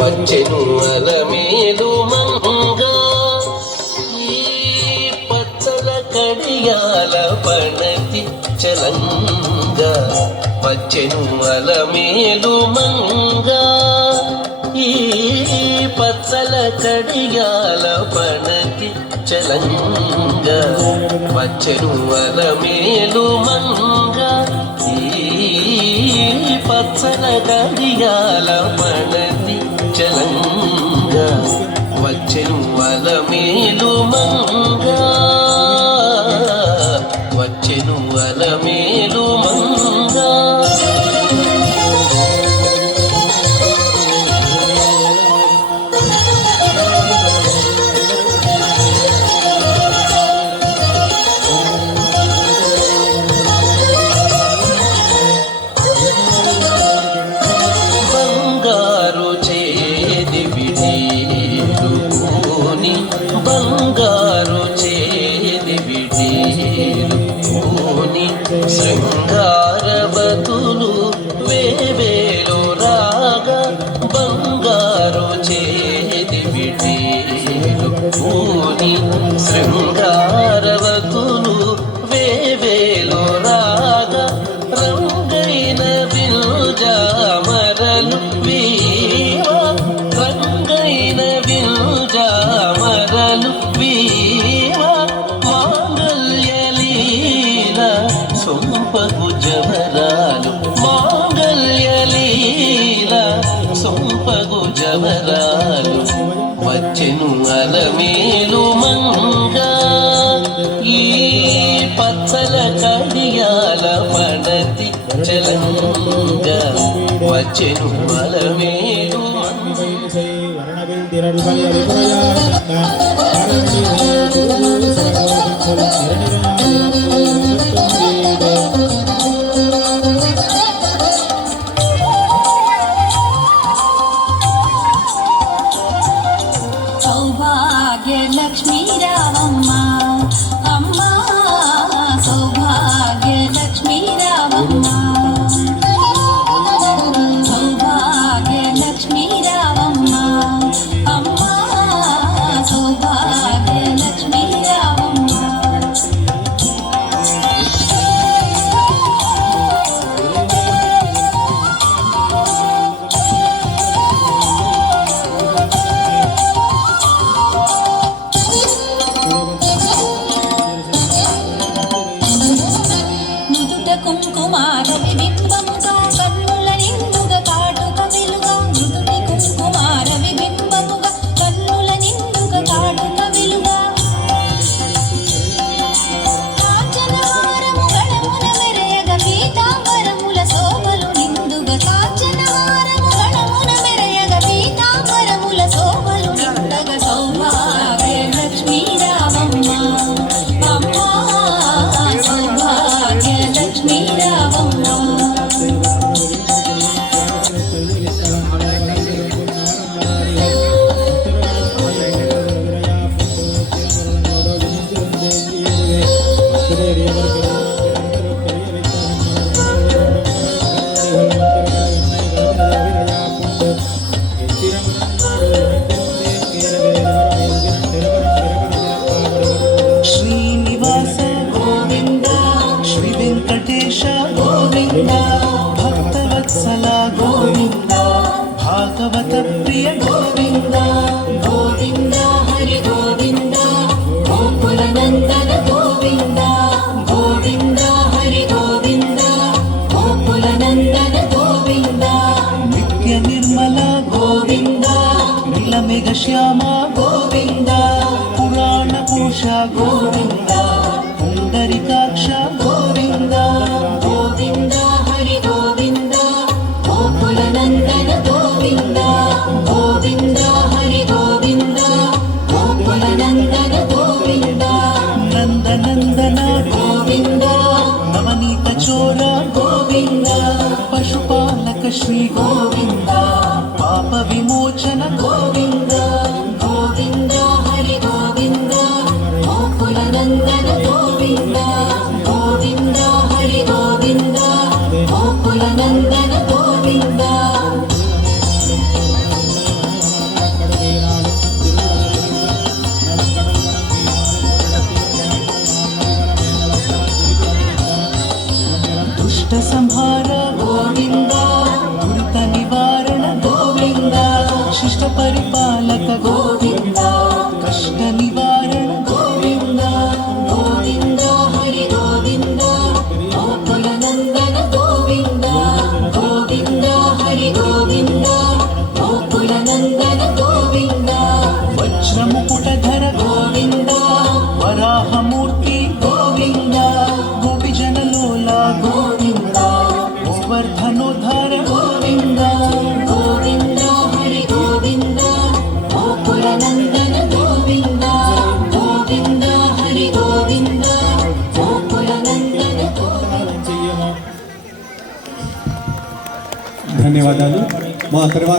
వచ్చెను అలమేలు మంగ ఈ పచ్చల కడియాల పణతి చలంగ. వచ్చెను అలమేలు మంగ ఈ పచ్చల కడియాల పణతి చలంగ. వచ్చెను అలమేలు మంగ పచ్చల కడియాల పణతి చలంగ. వచ్చెను అలమేలు మంగ వచ్చెను అలమేలు మంగ. బంగారు చేది విడేలుని శృంగారవతులు వేవేలు రాగా. బంగారు చేది విడేలుని శృంగారవతులు వేవేలు రాగా. రంగైన విల్జామరలు వీవా రంగైన విల్జామరలు వీవా. మాంగళ్యలీల సొంపగు జవరాలు మాంగళ్యలీల సొంపగు జవరాలు. వచ్చెను అలమేలు మంగ ఈ పచ్చల కడియాల పణతి చలంగ. వచ్చెను అలమేలు సౌభాగ్య లక్ష్మీ రావమ్మ అమ్మ సౌభాగ్య లక్ష్మీ రావమ్మ సౌభాగ్య లక్ష్మీ రావమ్మ అమ్మ సౌభాగ్య లక్ష్మీ రావమ్మ. నుదుట కుంకుమార విబింబముగా కన్నుల నిండుగా కాటుక వెలుగా. నుదుటి కుంకుమార విబింబముగా కన్నుల నిండుగా కాటుక వెలుగా. కాంచనహారము గళమున మెరయగ పీతాంబరముల శోభలు నిండుగా. కాంచనహారము గళమున మెరయగ పీతాంబరముల శోభలు నిండుగా. సౌభాగ్య లక్ష్మీ రావమ్మ అమ్మ సౌభాగ్య లక్ష్మీ రావమ్మ. శ్రీనివాస గోవింద శ్రీ వెంకటేశ గోవింద భక్తవత్సల గోవింద భాగవత ప్రియ గోవింద. గోవింద హరి గోవింద గోకుల నందన గోవింద. గోవింద హరి గోవింద గోకుల నందన గోవింద. నిత్య నిర్మల గోవింద నీలమేఘ శ్యామ గోవింద పురాణ పురుష గోవింద పుండరీకాక్ష గోవింద. గోవింద హరి గోవింద గోకుల నందన గోవింద. గోవింద హరి గోవింద గోకుల నందన గోవింద. నందనందన గోవింద నవనీత చోర గోవింద పశుపాలక శ్రీ గోవింద. పాప విమోచన గోవింద గోవింద హరి గోవింద గోకుల నందన గోవింద. గోవింద హరి గోవింద గోకుల నందన గోవింద. ధన్యవాదాలు. మా తర్వాత